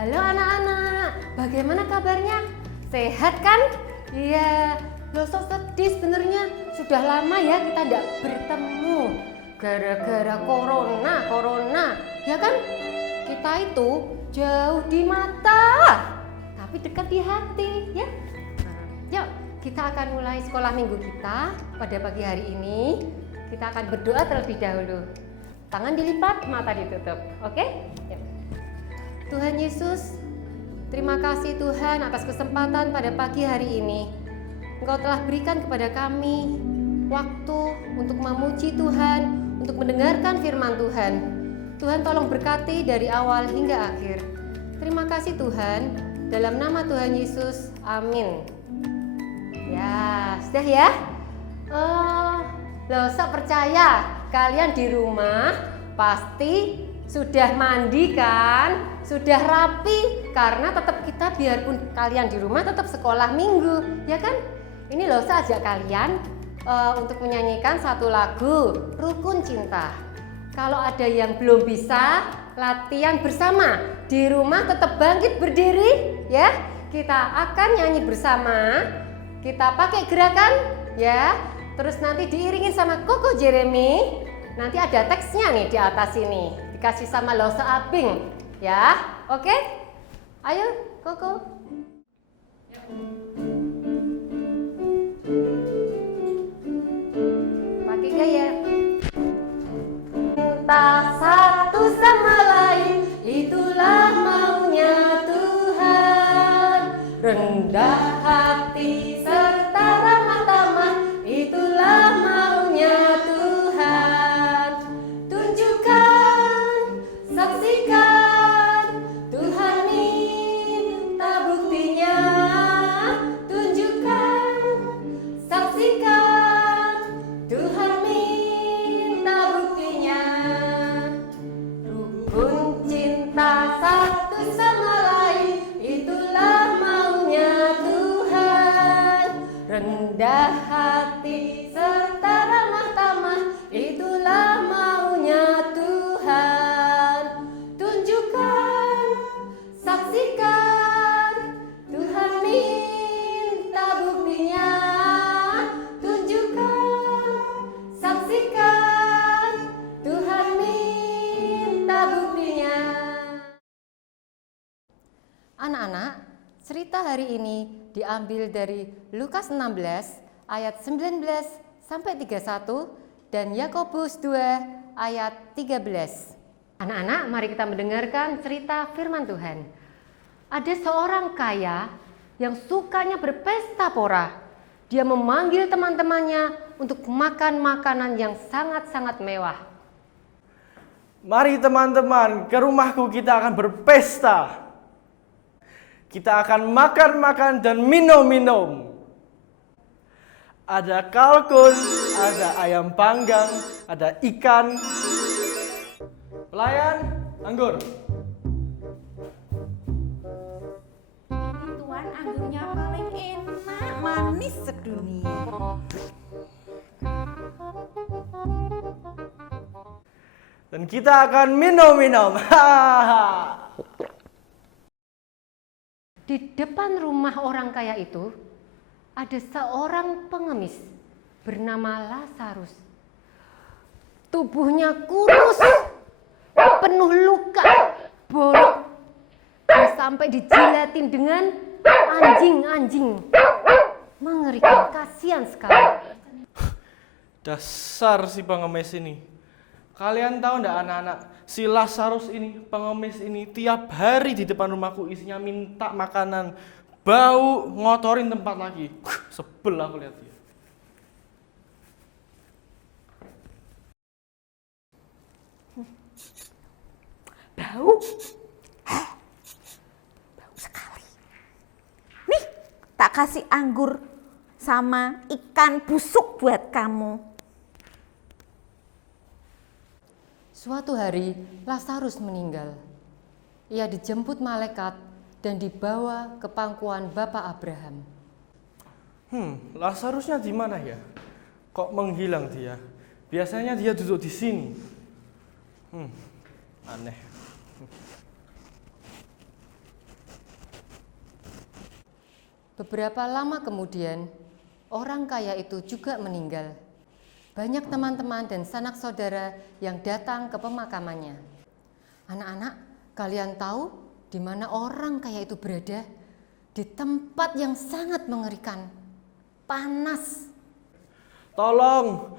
Halo anak-anak, bagaimana kabarnya? Sehat kan? Iya, loh sok sedih sebenarnya. Sudah lama ya kita tidak bertemu. Gara-gara corona, ya kan? Kita itu jauh di mata, tapi dekat di hati, ya. Yuk, kita akan mulai sekolah minggu kita pada pagi hari ini. Kita akan berdoa terlebih dahulu. Tangan dilipat, mata ditutup, oke? Yuk. Tuhan Yesus, terima kasih Tuhan atas kesempatan pada pagi hari ini. Engkau telah berikan kepada kami waktu untuk memuji Tuhan, untuk mendengarkan firman Tuhan. Tuhan tolong berkati dari awal hingga akhir. Terima kasih Tuhan, dalam nama Tuhan Yesus, amin. Ya, sudah ya? Loh, sok percaya kalian di rumah pasti sudah mandi kan? Sudah rapi, karena tetap kita biarpun kalian di rumah tetap sekolah minggu, ya kan? Ini loh, saya ajak kalian untuk menyanyikan satu lagu Rukun Cinta. Kalau ada yang belum bisa latihan bersama di rumah, tetap bangkit berdiri ya. Kita akan nyanyi bersama. Kita pakai gerakan ya. Terus nanti diiringin sama Koko Jeremy. Nanti ada teksnya nih di atas ini. Dikasih sama Losa Abing ya. Oke? Ayo Koko. Pakai gaya. Cinta satu sama lain, itulah maunya Tuhan. Rendah hati serta ramah tamah, itulah maunya Tuhan. Tunjukkan, saksikan, Tuhan minta buktinya. Tunjukkan, saksikan, Tuhan minta buktinya. Rukun cinta satu sama lain, itulah maunya Tuhan. Rendah hati serta ramah tamah, itulah maunya Tuhan. Tunjukkan, saksikan, Tuhan minta buktinya. Tunjukkan, saksikan, Tuhan minta buktinya. Anak-anak, cerita hari ini diambil dari Lukas 16 ayat 19 sampai 31 dan Yakobus 2 ayat 13. Anak-anak, mari kita mendengarkan cerita firman Tuhan. Ada seorang kaya yang sukanya berpesta pora. Dia memanggil teman-temannya untuk makan makanan yang sangat-sangat mewah. Mari teman-teman, ke rumahku kita akan berpesta. Kita akan makan-makan dan minum-minum. Ada kalkun, ada ayam panggang, ada ikan. Pelayan, anggur. Tuan, anggurnya paling enak, manis sedunia. Dan kita akan minum-minum. Di depan rumah orang kaya itu ada seorang pengemis bernama Lazarus. Tubuhnya kurus, penuh luka, bolong, sampai dijilatin dengan anjing-anjing. Mengerikan, kasihan sekali. Dasar si pengemis ini. Kalian tahu enggak anak-anak, si Lazarus ini, pengemis ini tiap hari di depan rumahku isinya minta makanan, bau, ngotorin tempat lagi. Sebel aku lihat dia. Bau? Bau sekali. Nih, tak kasih anggur sama ikan busuk buat kamu. Suatu hari Lazarus meninggal. Ia dijemput malaikat dan dibawa ke pangkuan Bapak Abraham. Lazarusnya di mana ya? Kok menghilang dia? Biasanya dia duduk di sini. Aneh. Beberapa lama kemudian, orang kaya itu juga meninggal. Banyak teman-teman dan sanak saudara yang datang ke pemakamannya. Anak-anak, kalian tahu di mana orang kaya itu berada? Di tempat yang sangat mengerikan, panas. Tolong,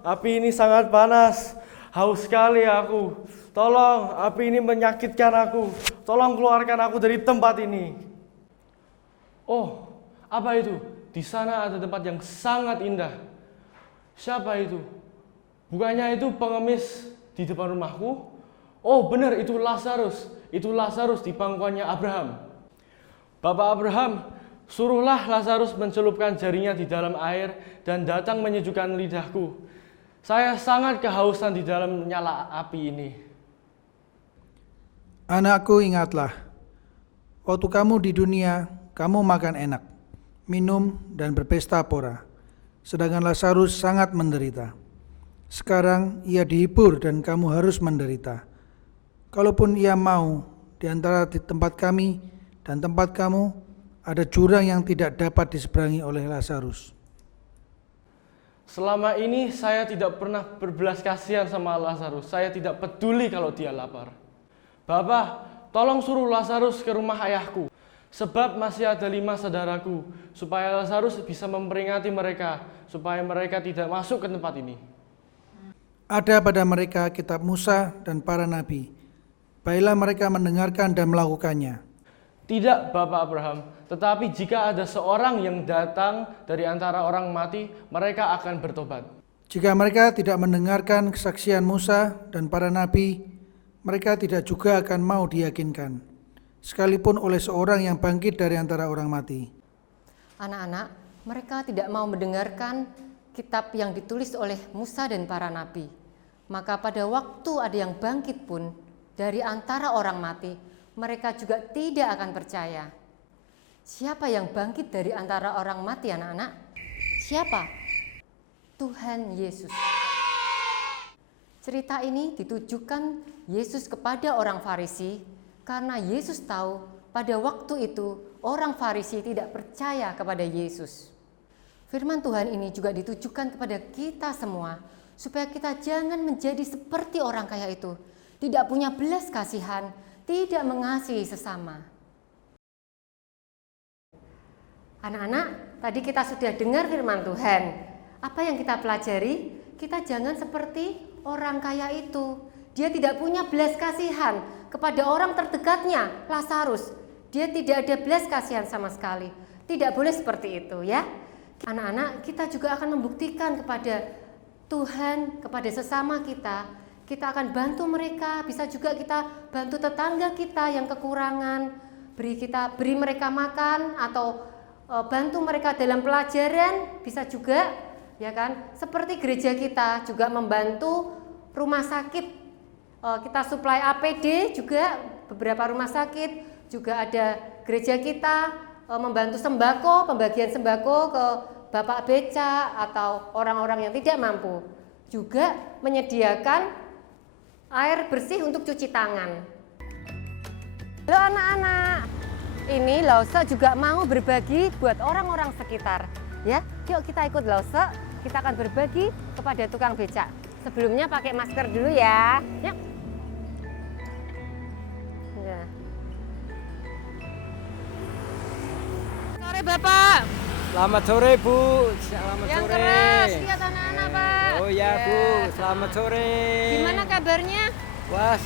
api ini sangat panas. Haus sekali aku. Tolong, api ini menyakitkan aku. Tolong keluarkan aku dari tempat ini. Oh, apa itu? Di sana ada tempat yang sangat indah. Siapa itu? Bukannya itu pengemis di depan rumahku? Oh benar, itu Lazarus. Itu Lazarus di pangkuannya Abraham. Bapak Abraham, suruhlah Lazarus mencelupkan jarinya di dalam air dan datang menyejukkan lidahku. Saya sangat kehausan di dalam nyala api ini. Anakku, ingatlah, waktu kamu di dunia, kamu makan enak, minum dan berpesta pora, sedangkan Lazarus sangat menderita. Sekarang ia dihibur dan kamu harus menderita. Kalaupun ia mau, di antara di tempat kami dan tempat kamu, ada jurang yang tidak dapat diseberangi oleh Lazarus. Selama ini saya tidak pernah berbelas kasihan sama Lazarus. Saya tidak peduli kalau dia lapar. Bapak, tolong suruh Lazarus ke rumah ayahku. Sebab masih ada 5 saudaraku, supaya Lazarus bisa memperingati mereka, supaya mereka tidak masuk ke tempat ini. Ada pada mereka kitab Musa dan para nabi. Baiklah mereka mendengarkan dan melakukannya. Tidak, Bapak Abraham, tetapi jika ada seorang yang datang dari antara orang mati, mereka akan bertobat. Jika mereka tidak mendengarkan kesaksian Musa dan para nabi, mereka tidak juga akan mau diyakinkan, sekalipun oleh seorang yang bangkit dari antara orang mati. Anak-anak, mereka tidak mau mendengarkan kitab yang ditulis oleh Musa dan para nabi. Maka pada waktu ada yang bangkit pun dari antara orang mati, mereka juga tidak akan percaya. Siapa yang bangkit dari antara orang mati, anak-anak? Siapa? Tuhan Yesus. Cerita ini ditujukan Yesus kepada orang Farisi karena Yesus tahu pada waktu itu orang Farisi tidak percaya kepada Yesus. Firman Tuhan ini juga ditujukan kepada kita semua supaya kita jangan menjadi seperti orang kaya itu, tidak punya belas kasihan, tidak mengasihi sesama. Anak-anak, tadi kita sudah dengar firman Tuhan. Apa yang kita pelajari? Kita jangan seperti orang kaya itu. Dia tidak punya belas kasihan kepada orang terdekatnya, Lazarus. Dia tidak ada belas kasihan sama sekali. Tidak boleh seperti itu ya. Anak-anak, kita juga akan membuktikan kepada Tuhan, kepada sesama kita. Kita akan bantu mereka, bisa juga kita bantu tetangga kita yang kekurangan. Beri mereka makan atau bantu mereka dalam pelajaran, bisa juga ya kan. Seperti gereja kita juga membantu rumah sakit. Kita suplai APD juga beberapa rumah sakit, juga ada gereja kita membantu sembako, pembagian sembako ke bapak beca atau orang-orang yang tidak mampu. Juga menyediakan air bersih untuk cuci tangan. Halo anak-anak, ini Lause juga mau berbagi buat orang-orang sekitar. Ya, yuk kita ikut Lause, kita akan berbagi kepada tukang becak. Sebelumnya pakai masker dulu ya. Yuk. Ya. Sore Bapak. Selamat sore Bu, selamat Yang sore. keras, lihat anak-anak Pak. Oh ya Bu, selamat sore. Gimana kabarnya? Wah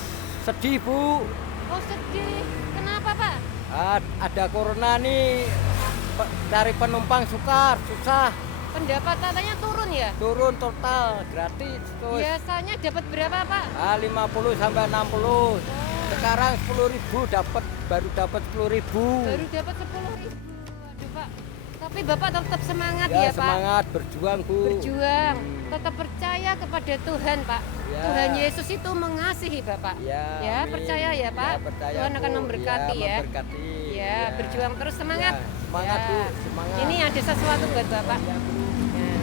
sedih Bu, Oh sedih, kenapa Pak? ada corona nih, cari penumpang susah. Pendapatannya turun ya? Turun total, gratis terus. Biasanya dapat berapa Pak? 50 sampai 60. Sekarang 10.000 baru dapat 10.000. Baru dapat 10.000. Waduh Pak, tapi Bapak tetap semangat Ya ya Pak? semangat berjuang Bu. Berjuang, tetap percaya kepada Tuhan Pak. Ya. Tuhan Yesus itu mengasihi Bapak. Ya, amin. Percaya ya Pak. Ya, percaya, Tuhan akan Bu. memberkati ya. Memberkati. Ya, berjuang terus semangat. Ya, semangat Ya. Bu, semangat. Ini ada sesuatu buat Bapak. Ya, Bu. Ya.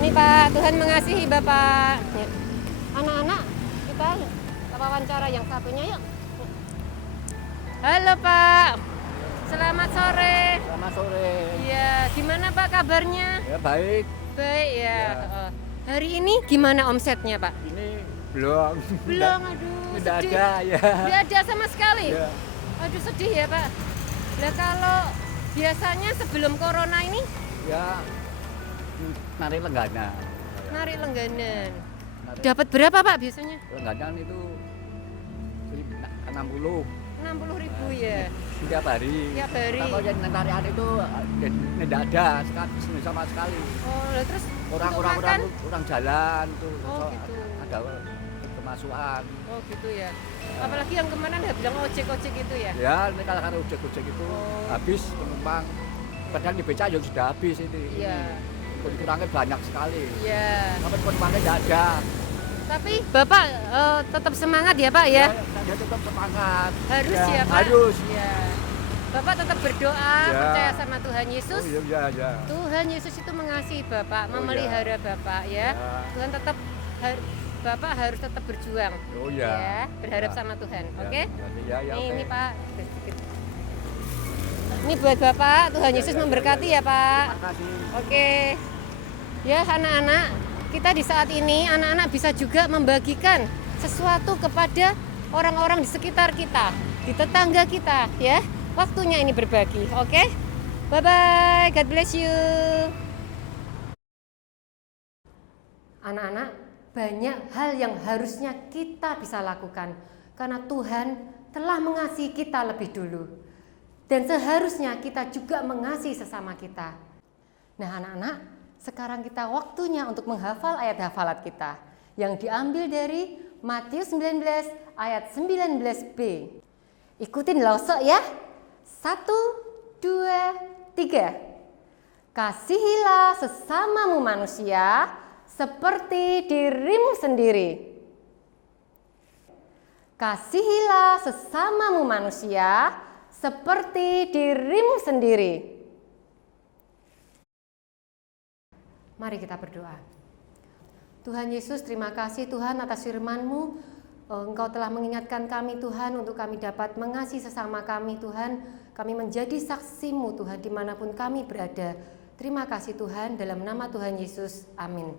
Ini Pak, Tuhan mengasihi Bapak. Ya. Anak-anak, kita wawancara yang satunya yuk. Halo Pak, selamat Selamat sore. Selamat sore. Iya, gimana Pak kabarnya? Ya baik. Baik ya. Ya. Hari ini gimana omsetnya Pak? Ini belum. Belum, aduh. Tidak sedih. ada ya. Tidak ada sama sekali. Ya. Aduh sedih ya Pak. Lah kalau biasanya sebelum corona ini Ya. Nari lenggana. narik lengganan. Nari Dapat berapa Pak biasanya? lenggana itu 60 60.000 ya. setiap hari. Tiap hari. Kalau yang tarian itu tidak ada sama sekali. Oh, lah terus untuk Orang-orang makan? orang jalan tuh. Oh, gitu. Ada kemasukan. Oh gitu ya. Apalagi yang kemana udah bilang ojek-ojek gitu ya. Ya, ini kalau kan ojek-ojek itu Oh. habis penumpang. Padahal di beca juga sudah habis ini. Iya. Kurangnya banyak sekali. Iya. Tapi penumpangnya tidak ada. Tapi Bapak tetap semangat ya Pak ya. Dia tetap semangat. Harus ya, Pak. Harus. Ya. Bapak tetap berdoa, Ya. percaya sama Tuhan Yesus. Oh, iya, iya. Tuhan Yesus itu mengasihi Bapak, Oh, memelihara Bapak ya. Ya. Tuhan tetap Bapak harus tetap berjuang. Oh, iya. Ya, berharap Ya. sama Tuhan. Ya, Oke? Ya, ya, Nih, oke. ini Pak, sedikit. Ini buat Bapak, Tuhan Yesus memberkati ya Pak. Terima kasih. Oke. Ya, anak-anak, kita di saat ini anak-anak bisa juga membagikan sesuatu kepada orang-orang di sekitar kita, di tetangga kita ya. Waktunya ini berbagi, oke? Bye bye, God bless you. Anak-anak, banyak hal yang harusnya kita bisa lakukan karena Tuhan telah mengasihi kita lebih dulu. Dan seharusnya kita juga mengasihi sesama kita. Nah anak-anak, sekarang kita waktunya untuk menghafal ayat hafalat kita yang diambil dari Matius 19 ayat 19b. Ikutin losok ya. 1, 2, 3. Kasihilah sesamamu manusia seperti dirimu sendiri. Kasihilah sesamamu manusia seperti dirimu sendiri. Mari kita berdoa. Tuhan Yesus, terima kasih Tuhan atas firman-Mu. Engkau telah mengingatkan kami Tuhan untuk kami dapat mengasihi sesama kami Tuhan. Kami menjadi saksi-Mu Tuhan dimanapun kami berada. Terima kasih Tuhan, dalam nama Tuhan Yesus. Amin.